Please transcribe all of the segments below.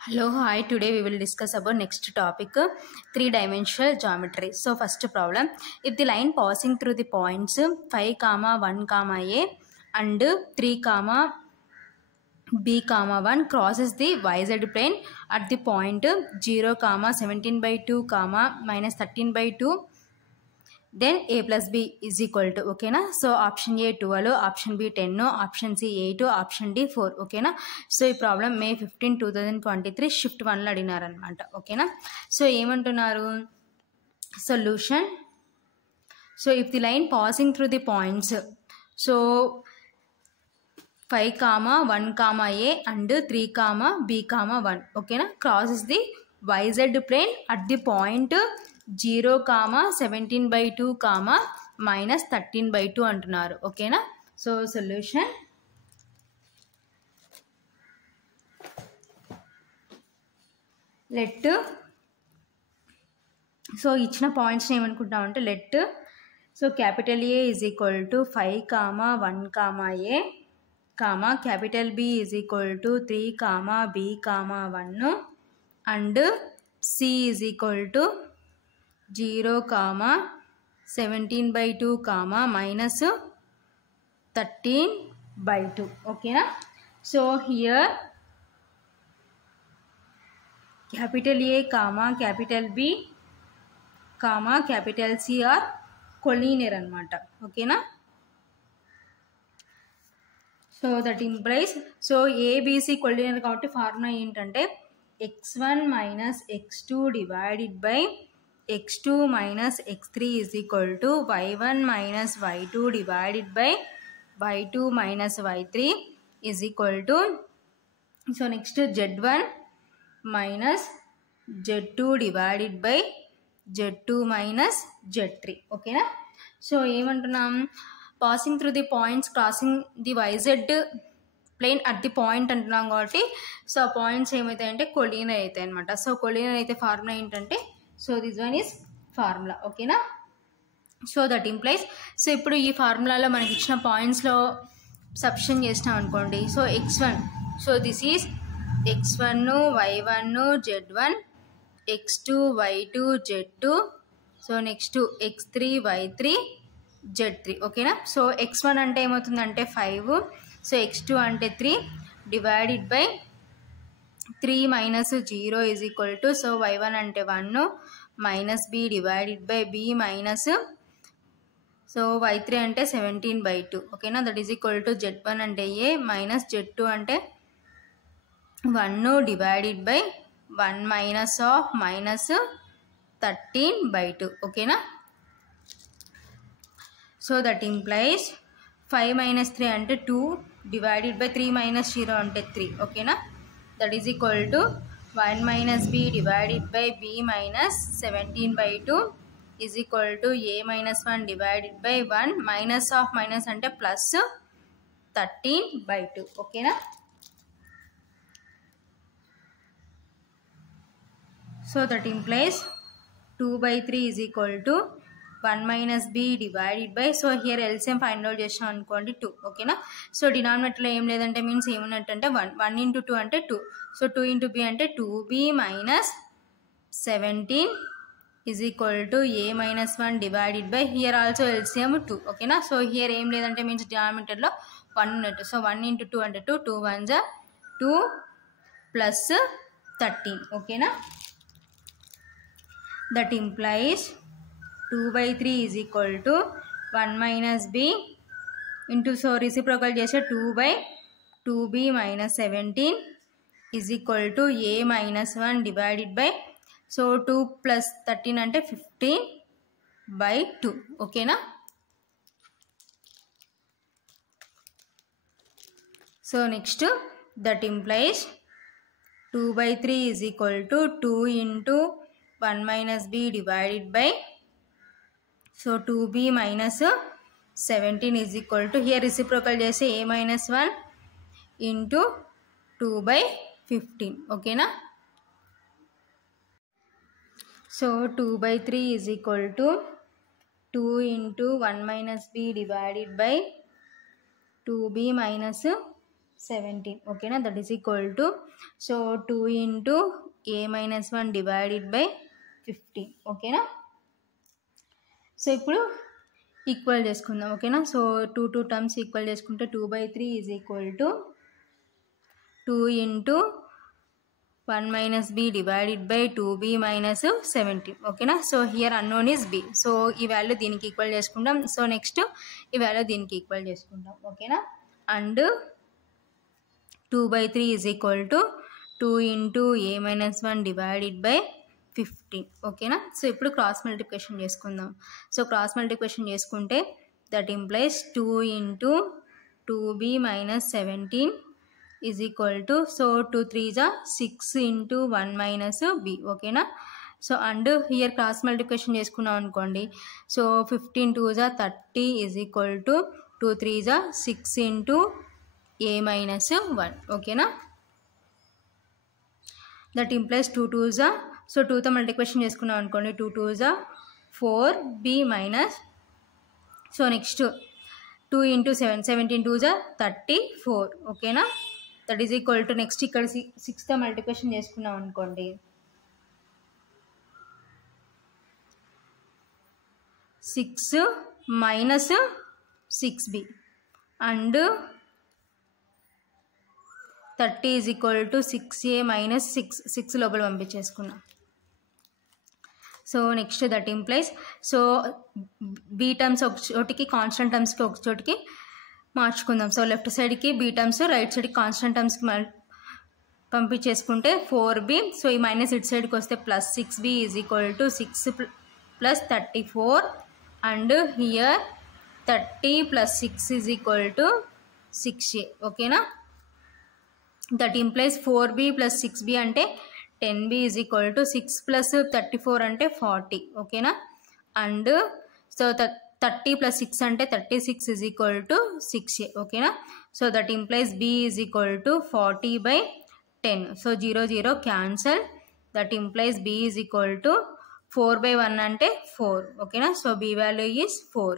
Hello, hi. Today we will discuss about next topic, three-dimensional geometry. So first problem, if the line passing through the points 5, 1, A and 3, B, 1 crosses the YZ plane at the point 0, 17/2, minus 13/2, then A plus B is equal to, okay na. So option A 12, option B 10, option C 8, option D 4, okay na. So ఈ problem May 15, 2023 shift 1లో అడిగినారు అనమాట, ఓకేనా. So ఏమంటున్నారు solution. So if the line passing through the points so 5, 1, A and 3, B, 1, ఓకేనా, crosses the YZ plane at the point 0, 17/2, minus 13/2 అంటున్నారు, ఓకేనా. So solution let, so ఇచ్చిన పాయింట్స్ని ఏమనుకుంటామంటే let, so capital A is equal to 5, 1, A, capital B is equal to 3, B, 1 and C is equal to 0, 17/2, minus 13/2, okay na. So here capital A, capital B, capital C are collinear anamata, okay na. So that implies, so ABC collinear కాబట్టి formula ఏంటంటే x1 minus x2 divided by x2 minus x3 is equal to y1 minus y2 divided by y2 minus y3 is equal to, so next z1 minus z2 divided by z2 minus z3, ఓకేనా. So ఏమంటున్నాం, passing through the points crossing the YZ plane at the point అంటున్నాం కాబట్టి so ఆ points ఏమవుతాయంటే collinear అవుతాయి అనమాట. So collinear అయితే formula ఏంటంటే, so this one is formula, ఓకేనా. సో దట్ ఇంప్లైస్, సో ఇప్పుడు ఈ ఫార్ములాలో మనకి ఇచ్చిన పాయింట్స్లో సబ్స్టిట్యూషన్ చేసినాం అనుకోండి. So x1, so this is x1, y1, z1, x2, y2, z2, so next x3, y3, z3, ఓకేనా. సో x1 అంటే ఏమవుతుందంటే 5, సో x2 అంటే 3 divided by 3 minus 0 is equal to, so y1 అంటే 1 minus b divided by b minus, so y3 అంటే 17/2, ఓకేనా. That is equal to z1 అంటే a minus z2 అంటే 1 divided by 1 minus of minus 13/2, ఓకేనా. So that implies 5 minus 3 అంటే 2 divided by 3 minus 0 అంటే 3, ఓకేనా. That is equal to 1 minus b divided by b minus 17/2 is equal to a minus 1 divided by 1 minus of minus అంటే plus 13/2, ఓకేనా. So that implies 2/3 is equal to 1 minus b divided by, so here LCM find out చేసినాం అనుకోండి 2, ఓకేనా. So డినామినేటర్లో ఏం లేదంటే means ఏమన్నట్టు 1 into 2 అంటే 2, so 2 into b అంటే 2b minus 17 is equal to a minus 1 divided by, here also LCM 2, ఓకేనా. So here ఏం లేదంటే మీన్స్ డినామినేటర్లో 1 ఉన్నట్టు, సో 1 ఇంటూ 2 అంటే 2, 2 1 2 ప్లస్ 13, ఓకేనా. That implies 2/3 is equal to 1 minus b into, so reciprocal చేస్తే 2/2b minus 17 is equal to a minus 1 divided by, so 2 plus 13 అంటే 15/2, ఓకేనా. So next that implies 2/3 is equal to 2 into 1 minus b divided by, so 2b minus 17 is equal to, here reciprocal చేస్తే a minus 1 into 2/15, ఓకేనా. So 2/3 is equal to 2 into 1 minus b divided by 2b minus 17 ఓకేనా, that is equal to so 2 into a minus 1 divided by 15 ఓకేనా. So ఇప్పుడు equal చేసుకుందాం ఓకేనా. So 2 terms equal చేసుకుంటే 2/3 is equal to 2 into 1 minus b divided by 2b minus 17 ఓకేనా. So here unknown is b. So ఈ value దీనికి equal చేసుకుంటాం. So next ఈ వాల్యూ దీనికి ఈక్వల్ చేసుకుంటాం ఓకేనా. And 2/3 is equal to 2 into a minus 1 divided by 15 ఓకేనా. So ఇప్పుడు క్రాస్ మల్టిప్లికేషన్ చేసుకుందాం. సో క్రాస్ మల్టిప్లికేషన్ చేసుకుంటే that implies 2 into 2b minus 17 is equal to so 2 3 6 into 1 minus b ఓకేనా. So and here cross multiplication చేసుకున్నాం అనుకోండి. So 15 2 30 is equal to 2 3 6 into a minus 1 ఓకేనా. That implies 2 2 so 2తో multiplication చేసుకున్నాం అనుకోండి. 2 2 4b minus so next 2 into 7 17 2 34 ఓకేనా. That is equal to next ఇక్కడ 6తో మల్టిప్లికేషన్ చేసుకున్నాం అనుకోండి. 6 minus 6b and 30 is equal to 6a minus 6 లోపల పంపించేసుకున్నాం. So next that implies so B terms ఒక చోటికి కాన్స్టెంట్ టర్మ్స్కి ఒక చోటికి మార్చుకుందాం. సో లెఫ్ట్ సైడ్కి బీ టర్మ్స్ రైట్ సైడ్కి కాన్స్టెంట్ టర్మ్స్కి పంపించేసుకుంటే 4b. సో ఈ మైనస్ ఇటు సైడ్కి వస్తే plus 6b is equal to 6 plus 34 and here 30 plus 6 is equal to 6a ఓకేనా. That implies 4b plus 6b అంటే 10b is equal to 6 plus 34 అంటే 40 ఓకేనా. అండ్ సో 30 ప్లస్ 6 అంటే 36 ఈజ్ ఈక్వల్ టు 6a ఓకేనా. So that implies b is equal to 40/10. So 0 0 cancel. That implies b is equal to 4/1 అంటే 4 ఓకేనా. So b value is 4.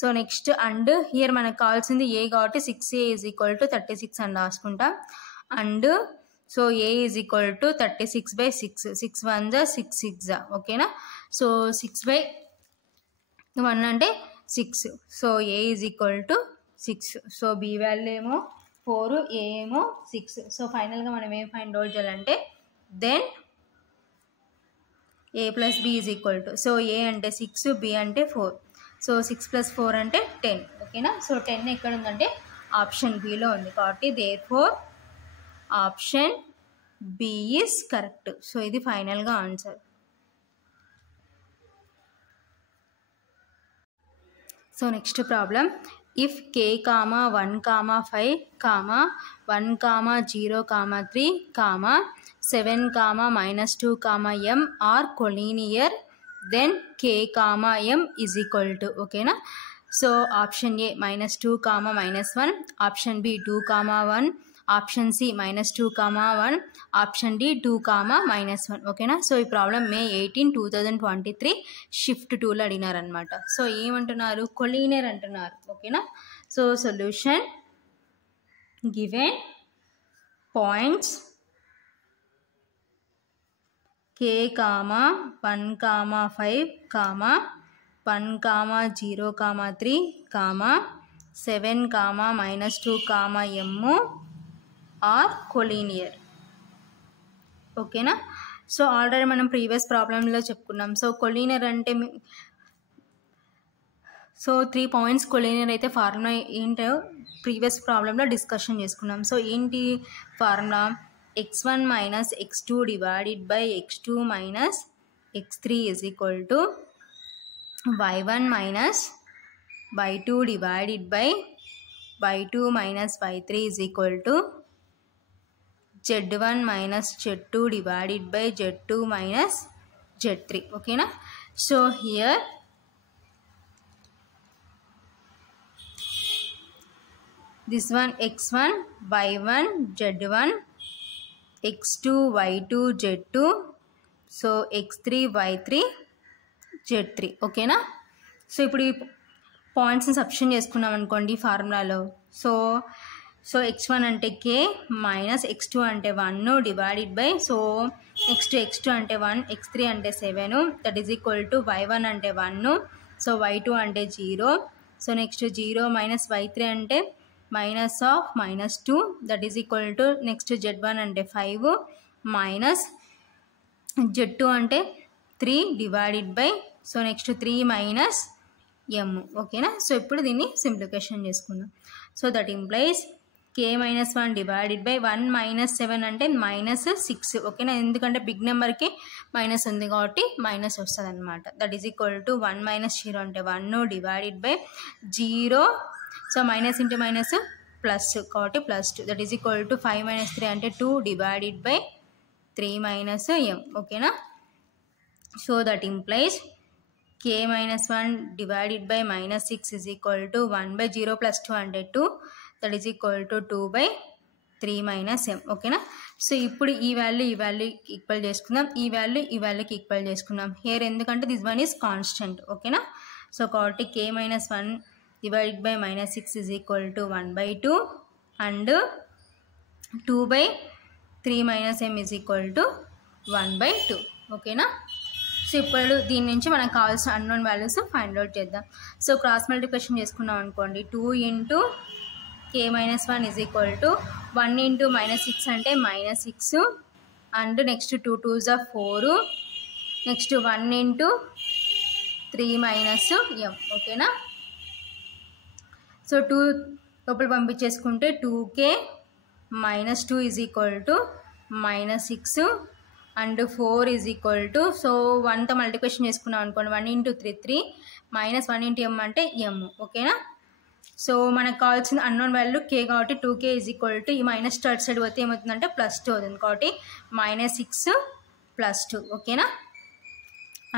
So next and here మనకు కావాల్సింది a కాబట్టి 6a is equal to 36 అని రాసుకుంటాం. And so a is equal to 36/6 6 1 6 6 ఓకేనా. So 6/1 అంటే 6. So a is equal to 6. So b value ఏమో 4 a ఏమో 6. సో ఫైనల్గా మనం ఏం ఫైండ్ అవుట్ చేయాలంటే then a plus b is equal to so a అంటే 6 b అంటే 4. సో 6 ప్లస్ 4 అంటే 10 ఓకేనా. సో 10 ఎక్కడ ఉందంటే ఆప్షన్ బిలో ఉంది కాబట్టి therefore option B is correct. So ఇది ఫైనల్గా answer. So next problem if k, 1, 5, 1, 0, 3, 7, -2, m are collinear then k, m is equal to ఓకేనా. So option A -2, -1, option B 2, 1, option C -2, 1, option D 2, -1 ఓకేనా. So ఈ problem May 18, 2023 shift 2లో అడిగినారనమాట. So ఏమంటున్నారు collinear అంటున్నారు ఓకేనా. So solution given points k, 1, 5, 1, 0, 3, 7, -2, m are collinear ఓకేనా. So already మనం previous ప్రాబ్లంలో చెప్పుకున్నాం. సో కొలీనియర్ అంటే సో 3 పాయింట్స్ కొలీనియర్ అయితే ఫార్ములా ఏంటో ప్రీవియస్ ప్రాబ్లంలో డిస్కషన్ చేసుకున్నాం. సో ఏంటి formula x1 minus x2 divided by x2 minus x3 is equal to y1 minus y2 divided by y2 minus y3 is equal to z1 minus z2 divided by z2 minus z3 okay na. So here this one x1 y1 z1 x2 y2 z2 so x3 y3 z3 ఓకేనా. So ఇప్పుడు ఈ పాయింట్స్ని substitute చేసుకున్నాం అనుకోండి ఫార్ములాలో. So so x1 అంటే k minus x2 అంటే 1 divided by so next x2 అంటే 1 x3 అంటే 7 that is equal to y1 అంటే 1 సో y2 అంటే 0 సో నెక్స్ట్ 0 మైనస్ y3 అంటే minus of minus 2 that is equal to next z1 అంటే 5 minus z2 అంటే 3 divided by so next 3 minus m ఓకేనా. So ఇప్పుడు దీన్ని సింప్లిఫికేషన్ చేసుకుందాం. So that implies k minus 1 divided by 1 minus 7 అంటే minus 6 ఓకేనా, ఎందుకంటే బిగ్ నెంబర్కి మైనస్ ఉంది కాబట్టి మైనస్ వస్తుంది అనమాట. That is equal to 1 minus 0 అంటే 1 divided by 0 so minus into minus plus కాబట్టి plus 2 that is equal to 5 minus 3 అంటే 2 డివైడెడ్ బై 3 మైనస్ m ఓకేనా. So that implies k minus 1 divided by minus 6 is equal to 1 by 0 plus 2 అంటే 2 that is equal to 2 by 3 minus m ఓకేనా. So ఇప్పుడు ఈ వాల్యూకి equal చేసుకుందాం, ఈ వాల్యూకి equal చేసుకుందాం here, ఎందుకంటే దిస్ వన్ ఈజ్ కాన్స్టెంట్ ఓకేనా. సో కాబట్టి k minus 1 divided by minus 6 is equal to 1 by 2 and 2 by 3 minus m is equal to 1 by 2 ఓకేనా. సో ఇప్పుడు దీని నుంచి మనకు కావాల్సిన అన్నోన్ వాల్యూస్ ఫైండ్ అవుట్ చేద్దాం. సో క్రాస్ మల్టిప్లికేషన్ చేసుకున్నాం అనుకోండి, 2 into k minus 1 is equal to 1 into minus 6 అంటే minus 6 and next 2 2s or 4 next 1 into 3 minus m ఓకేనా. సో 2 లోపల పంపించేసుకుంటే 2k minus 2 is equal to minus 6 and 4 is equal to so 1తో multiplication చేసుకున్నాం అనుకోండి, 1 into 3 3 minus 1 into m అంటే m ఓకేనా. So మనకు కావాల్సిన అన్నోన్ వాల్యూ k కాబట్టి 2k ఈజ్ ఈక్వల్ టు ఈ మైనస్ 2 అటు సైడ్ పోతే ఏమవుతుందంటే ప్లస్ 2 అవుతుంది కాబట్టి మైనస్ 6 ప్లస్ 2 ఓకేనా.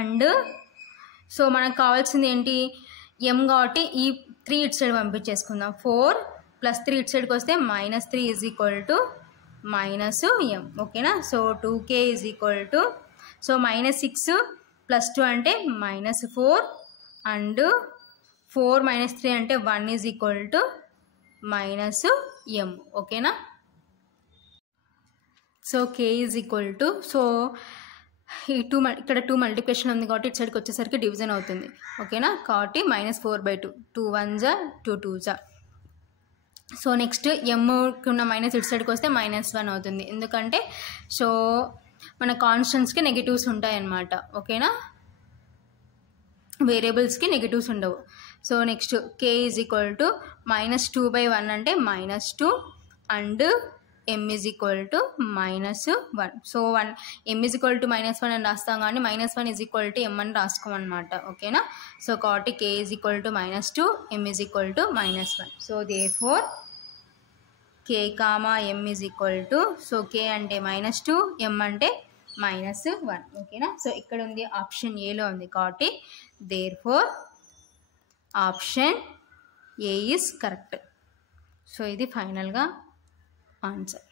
అండ్ సో మనకు కావాల్సింది ఏంటి m కాబట్టి ఈ 3 ఇటు సైడ్ పంపించేసుకుందాం, 4 ప్లస్ 3 ఇటు సైడ్కి వస్తే minus 3 is equal to minus m ఓకేనా. So 2k is equal to so minus 6 plus 2 అంటే మైనస్ 4 అండ్ 4 మైనస్ 3 అంటే 1 is equal to minus m ఓకేనా. So k is equal to so ఈ 2 ఇక్కడ 2 మల్టిప్లికేషన్ ఉంది కాబట్టి ఇటు సైడ్కి వచ్చేసరికి డివిజన్ అవుతుంది ఓకేనా. కాబట్టి minus 4/2 2 1s 2 2s. So next ఎంకి ఉన్న మైనస్ ఇటు సైడ్కి వస్తే మైనస్ 1 అవుతుంది, ఎందుకంటే సో మన కాన్స్టెంట్స్కి నెగిటివ్స్ ఉంటాయి అన్నమాట ఓకేనా, వేరియబుల్స్కి నెగిటివ్స్ ఉండవు. So next k is equal to minus 2/1 అంటే minus 2 and m is equal to minus 1. So m is equal to minus 1 అని రాస్తాం కానీ minus 1 is equal to m అని రాసుకోమన్నమాట ఓకేనా. సో కాబట్టి k is equal to minus 2 m is equal to minus 1. So therefore k comma m is equal to so k అంటే minus 2 m అంటే minus 1 ఓకేనా. So ఇక్కడ ఉంది ఆప్షన్ ఏలో ఉంది కాబట్టి therefore option A is correct. So ఇది ఫైనల్గా ఆన్సర్.